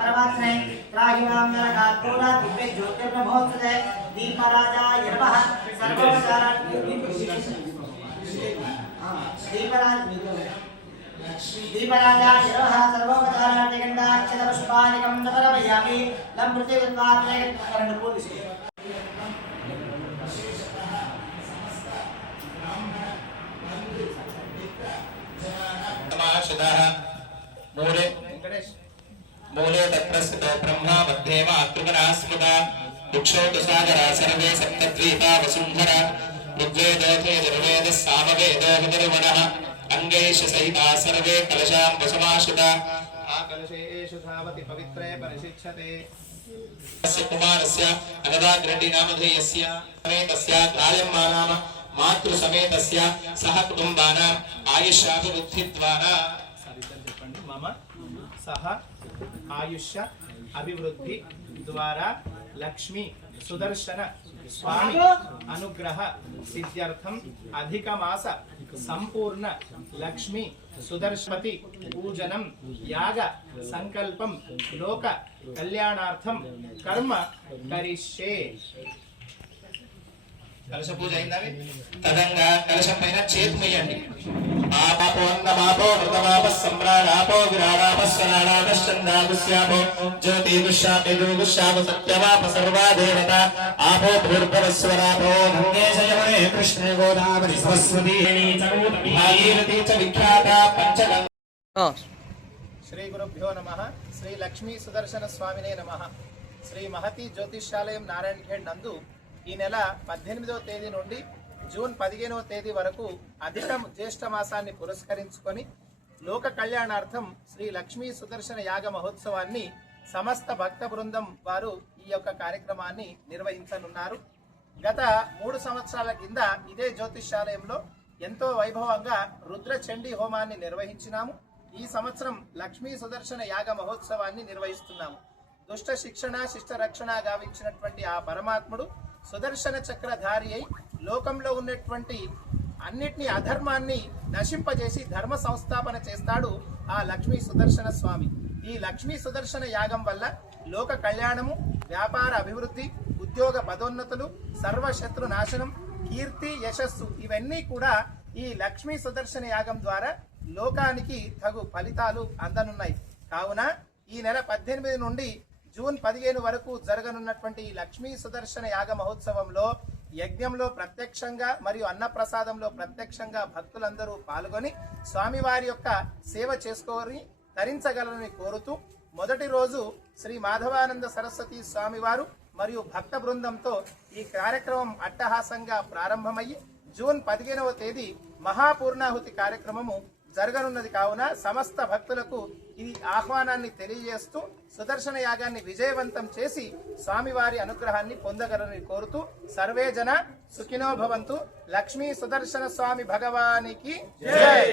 परमात्मने त्राहिमां नरकात्पूरा दिव्य ज्योतिर्नभोत्सते दीपराजाय नमः सर्वोपचारान् दीपराजाय नमः सर्वोपचारान् गन्धाक्षतपुष्पादिकं नमयामि लं पृथिवीत्वात्मने करणपूर्णिसे मूले मूले तत्र स्थितो ब्रह्मा मध्ये मातृगणा स्मृता दुक्षोदसागरा सर्वे सप्तद्वीपा वसुन्धरा ऋग्वेदोऽथे यजुर्वेदः सामवेदो विदर्वणः अङ्गैष सहिता सर्वे कलशां वसमाश्रिता आकलशेषु धावति पवित्रे परिशिच्यते तस्य कुमारस्य अनदाग्रेड्डी नामधेयस्य समेतस्य त्रायम्मा नाम मातृसमेतस्य सह कुटुम्बानाम् आयुष्याभिवृद्धिद्वारा मम सह आयुष्य अभिवृद्धि द्वारा लक्ष्मी सुदर्शन स्वामी अनुग्रह सिद्ध्यर्थम अधिक मास संपूर्ण लक्ष्मी सुदर्शपति पूजनम याग संकल्पम लोक कल्याणार्थम कर्म करिष्ये कलश पूज अయిందావి తదంగా కలశం పైన చేతుమయండి ఆపో అన్నమాపో వృతమాప సంప్రాణాపో విరాడాపస్సనాడాపశ్చందాగుస్యాపో జ్యోతిగుష్యాపేదుగుష్యాప సత్యమాప సర్వా దేవత ఆపో భూర్భవస్వరాపో గంగేశయమునే కృష్ణే గోదావరి సరస్వతీ భాగీరథీ చ విఖ్యాత పంచగంగా శ్రీ గురుభ్యో నమః శ్రీ లక్ష్మీ సుదర్శన స్వామినే నమః శ్రీ మహతి జ్యోతిష్యాలయం నారాయణఖేడ్ నందు ఈ నెల 18వ తేదీ నుండి జూన్ 15వ తేదీ వరకు అధిక జ్యేష్ఠ మాసాన్ని పురస్కరించుకొని లోక కళ్యాణార్థం శ్రీ లక్ష్మీ సుదర్శన యాగ మహోత్సవాన్ని సమస్త భక్త బృందం వారు ఈ యొక్క కార్యక్రమాన్ని నిర్వహించనున్నారు. గత 3 సంవత్సరాల కింద ఇదే జ్యోతిష్యాలయంలో ఎంతో వైభవంగా రుద్ర చండీ హోమాన్ని నిర్వహించినాము. ఈ సంవత్సరం లక్ష్మీ సుదర్శన యాగ మహోత్సవాన్ని నిర్వహిస్తున్నాము. దుష్ట శిక్షణ శిష్ట రక్షణ గావించినటువంటి ఆ పరమాత్ముడు సుదర్శన చక్రధారి అయి లోకంలో ఉన్నటువంటి అన్నిటినీ అధర్మాన్ని నశింపజేసి ధర్మ సంస్థాపన చేస్తాడు ఆ లక్ష్మీ సుదర్శన స్వామి. ఈ లక్ష్మీ సుదర్శన యాగం వల్ల లోక కళ్యాణము, వ్యాపార అభివృద్ధి, ఉద్యోగ పదోన్నతులు, సర్వశత్రు నాశనం, కీర్తి, యశస్సు ఇవన్నీ కూడా ఈ లక్ష్మీ సుదర్శన యాగం ద్వారా లోకానికి తగు ఫలితాలు అందనున్నాయి. కావున ఈ నెల 18 నుండి జూన్ 15 వరకు జరగనున్నటువంటి లక్ష్మీ సుదర్శన యాగ మహోత్సవంలో యజ్ఞంలో ప్రత్యక్షంగా మరియు అన్నప్రసాదంలో ప్రత్యక్షంగా భక్తులందరూ పాల్గొని స్వామివారి యొక్క సేవ చేసుకొని తరించగలరని కోరుతూ మొదటి రోజు శ్రీ మాధవానంద సరస్వతి స్వామివారు మరియు భక్త బృందంతో ఈ కార్యక్రమం అట్టహాసంగా ప్రారంభమయ్యి జూన్ 15వ తేదీ మహాపూర్ణాహుతి కార్యక్రమము జరగనున్నది. కావున సమస్త భక్తులకు ఈ ఆహ్వానాన్ని తెలియజేస్తూ సుదర్శన యాగాన్ని విజయవంతం చేసి స్వామివారి అనుగ్రహాన్ని పొందగలని కోరుతూ సర్వే జన సుఖినో భవంతు. లక్ష్మీ సుదర్శన స్వామి భగవానికి జై.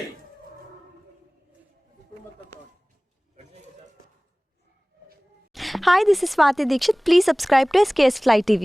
Hi, this is Swati Dikshit. Please subscribe to SKS Fly TV.